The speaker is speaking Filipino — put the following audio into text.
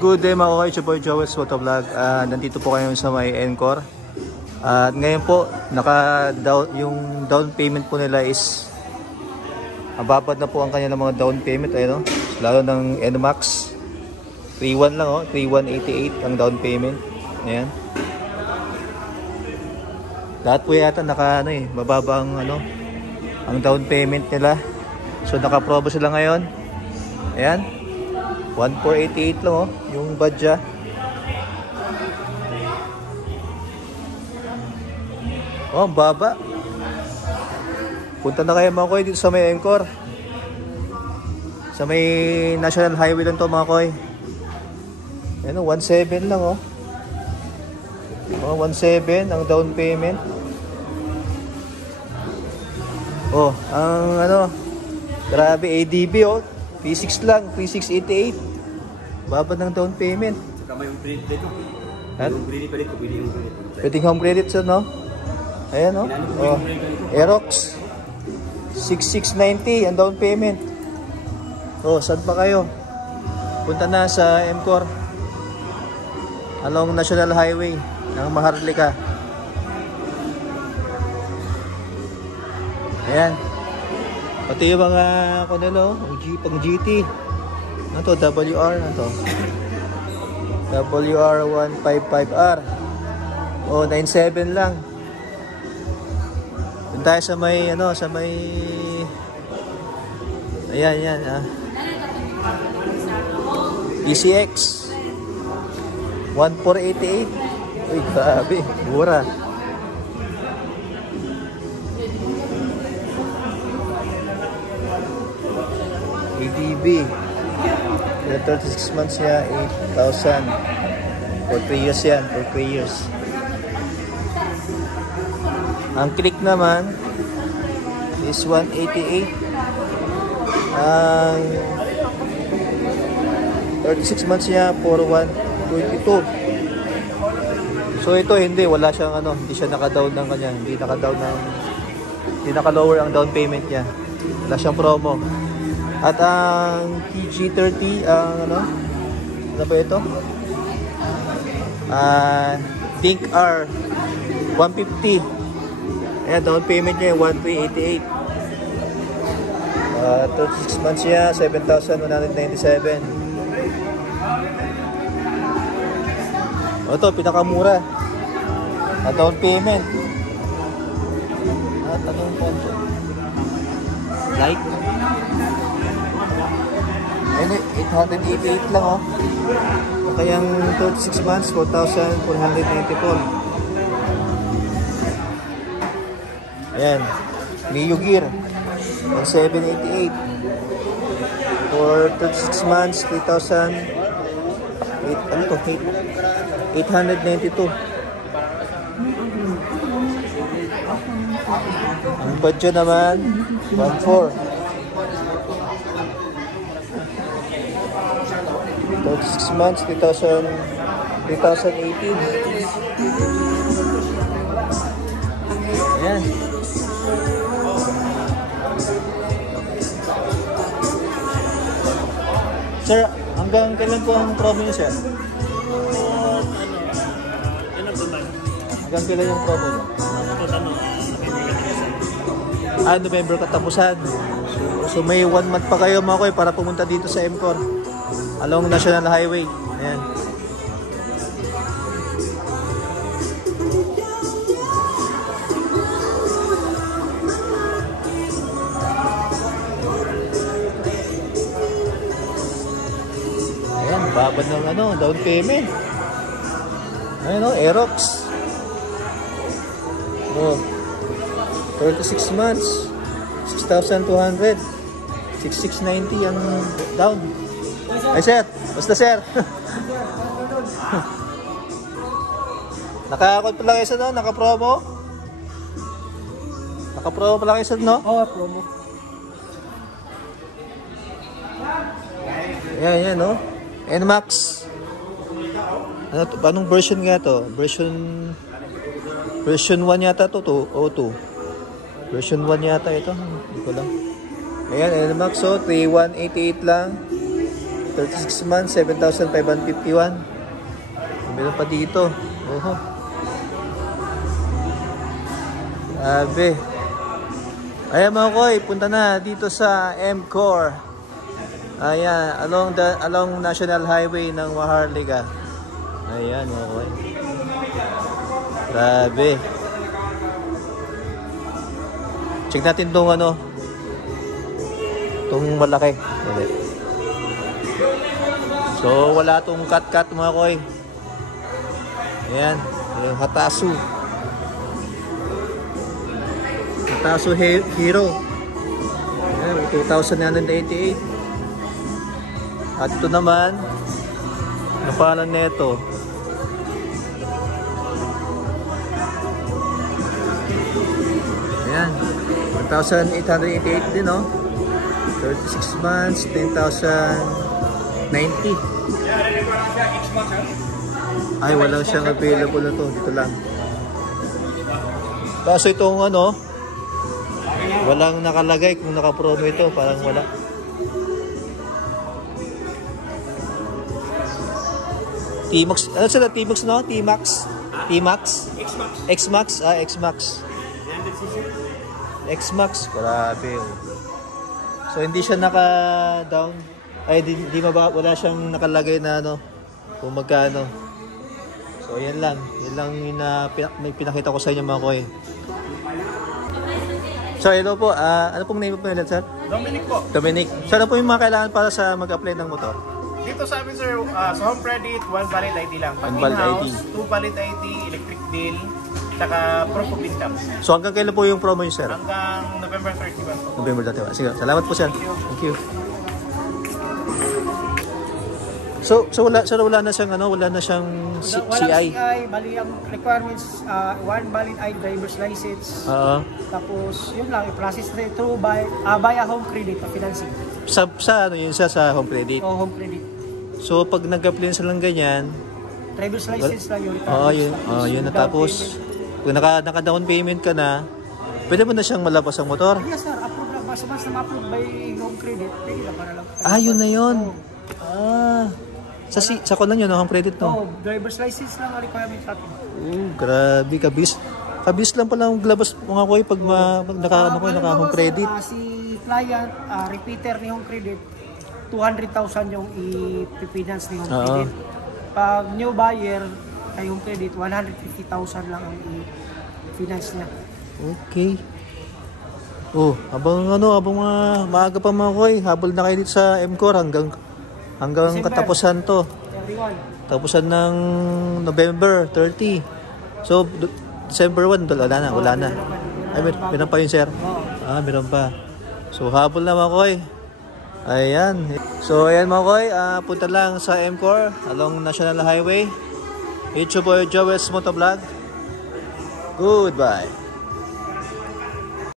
Good day mga kayo, boy Joel's Motovlog. Nandito po kayo sa may Encore. At ngayon po, yung down payment po nila is mababad na po ang kanya ng mga down payment. Ayun, lalo ng NMAX 3.1 lang, 3.188 ang down payment. Ayan. Lahat po yata mababa ang down payment nila. So naka-promo sila ngayon. Ayan. 1,488 lang yung badya. Ang baba. Punta na kayo mga koy dito sa may Encore. Sa may National Highway lang to mga koy. Ayan 1,700 lang 1,700 ang down payment. Ang grabe ADB P6 lang, P688. Baba ng down payment. Saka may home credit dito. Home credit pa dito, pwede home credit. Pwedeng home credit sir, no? Ayan, Aerox 6,690 ang down payment. Saan pa kayo? Punta na sa Encore along National Highway ng Maharlika. Ayan. Pati yung mga pang GT. Ano to? WR na to. WR155R. 97 lang. Doon tayo sa may ayan PCX 1,488. Uy, grabe, mura. ADB 36 months niya, 8,000 for 3 years yan, for 3 years. Ang click naman is 188. Ang 36 months niya for 122. So ito wala siyang hindi siya naka-down ng kanya, hindi naka-lower ang down payment niya. Wala siyang promo. At ang TG30, ano ba ito? Think R 150. Ayan, down payment niya 1,388. 36 months niya, 7,197. Ito, pinakamura. Down payment. Tanong po. Like? 888 lang Kayang 36 months, 4,494. Ayan. Mio Gear 788 for 36 months, 892. Ang budget naman 1,400. 36 months, 2018. Ayan. Sir, hanggang kailan po ang promo niyo, sir? Hanggang kailan yung promo niyo? November katapusan. So may 1 month pa kayo mga koy para pumunta dito sa Encore along National Highway. Ayan. Ayan, babad ng down payment. Ayan Aerox. 36 months, 6,200. 6,690 ang down. Ay sir, basta sir. Naka-account pala kayo sa naka-promo? Naka-promo pala kayo sa promo. Ayan, NMAX. Anong version nga to? Version 1 yata to, 2. Version 1 yata ito. Hindi ko lang. Ayan, NMAX 3,188 lang. 36 months, 7,551. Meron pa dito. Oho. Grabe. Ayan mga koy, punta na dito sa M-Core. Ayan, along National Highway ng Maharlika. Ayan mga koy. Grabe. Check natin itong itong malaki. So wala itong cut mga koy. Ayan, yung Hatasu. Hatasu Hero. Ayan, 2,988. At ito naman, napalan neto. Ayan, 1,888 din, no? 36 months, 10,090. Ay, wala siyang available na to. Dito lang. Kaso itong walang nakalagay kung naka-promo ito. Parang wala. T-Max. Ano sila? T-Max, no? T-Max? T-Max? X-Max? X-Max. X-Max. Grabe. So, hindi siya naka-down. Ay, wala siyang nakalagay na kung magkano. So, yan lang. Yan lang yung may pinakita ko sa inyo mga koy. So, hello po. Ano pong name po nila, sir? Dominic po. Dominic. So, ano po yung mga kailangan para sa mag-apply ng motor? Dito sa amin sir, sa home credit, 1 valid ID lang. Pag One valid in-house, ID. 2 valid ID, electric bill, saka proof of income. So, hanggang kailan po yung promo yun, sir? Hanggang November 31 po. November 31. Sige, salamat po, sir. Thank you. So wala na siyang wala na siyang CI. Bali ang requirements, 1 valid ID driver's license. Tapos yun lang, i-process na through by a home credit o financing. Sa yun sa home credit. O home credit. So pag nag-apply sa lang ganyan, driver's license lang yung yun na tapos kung naka-down payment ka na, pwede mo na siyang malabas ang motor. Yes sir, approve na. Basta ma-approve by home credit, pwede na para lang. Yun na yun. Sa kunan yun, home credit, no? Driver's license lang ang requirement natin. Grabe, kabis lang pala ang labas mga koy pag naka-home credit. Si client, repeater ni home credit, 200,000 yung i-finance ni home credit. Pag new buyer kay home credit, 150,000 lang ang i-finance niya. Okay. Abang maaga pa mga koy, habol na kayo dito sa M-Core hanggang December. katapusan to. Tapusan ng November 30. So, December 1, wala na. Ay, meron pa yun, sir? Meron pa. So, habol na mga koy. Ayan. So, ayan mga koy. Punta lang sa M-Core along National Highway. It's your boy, Joel's Motovlog. Goodbye.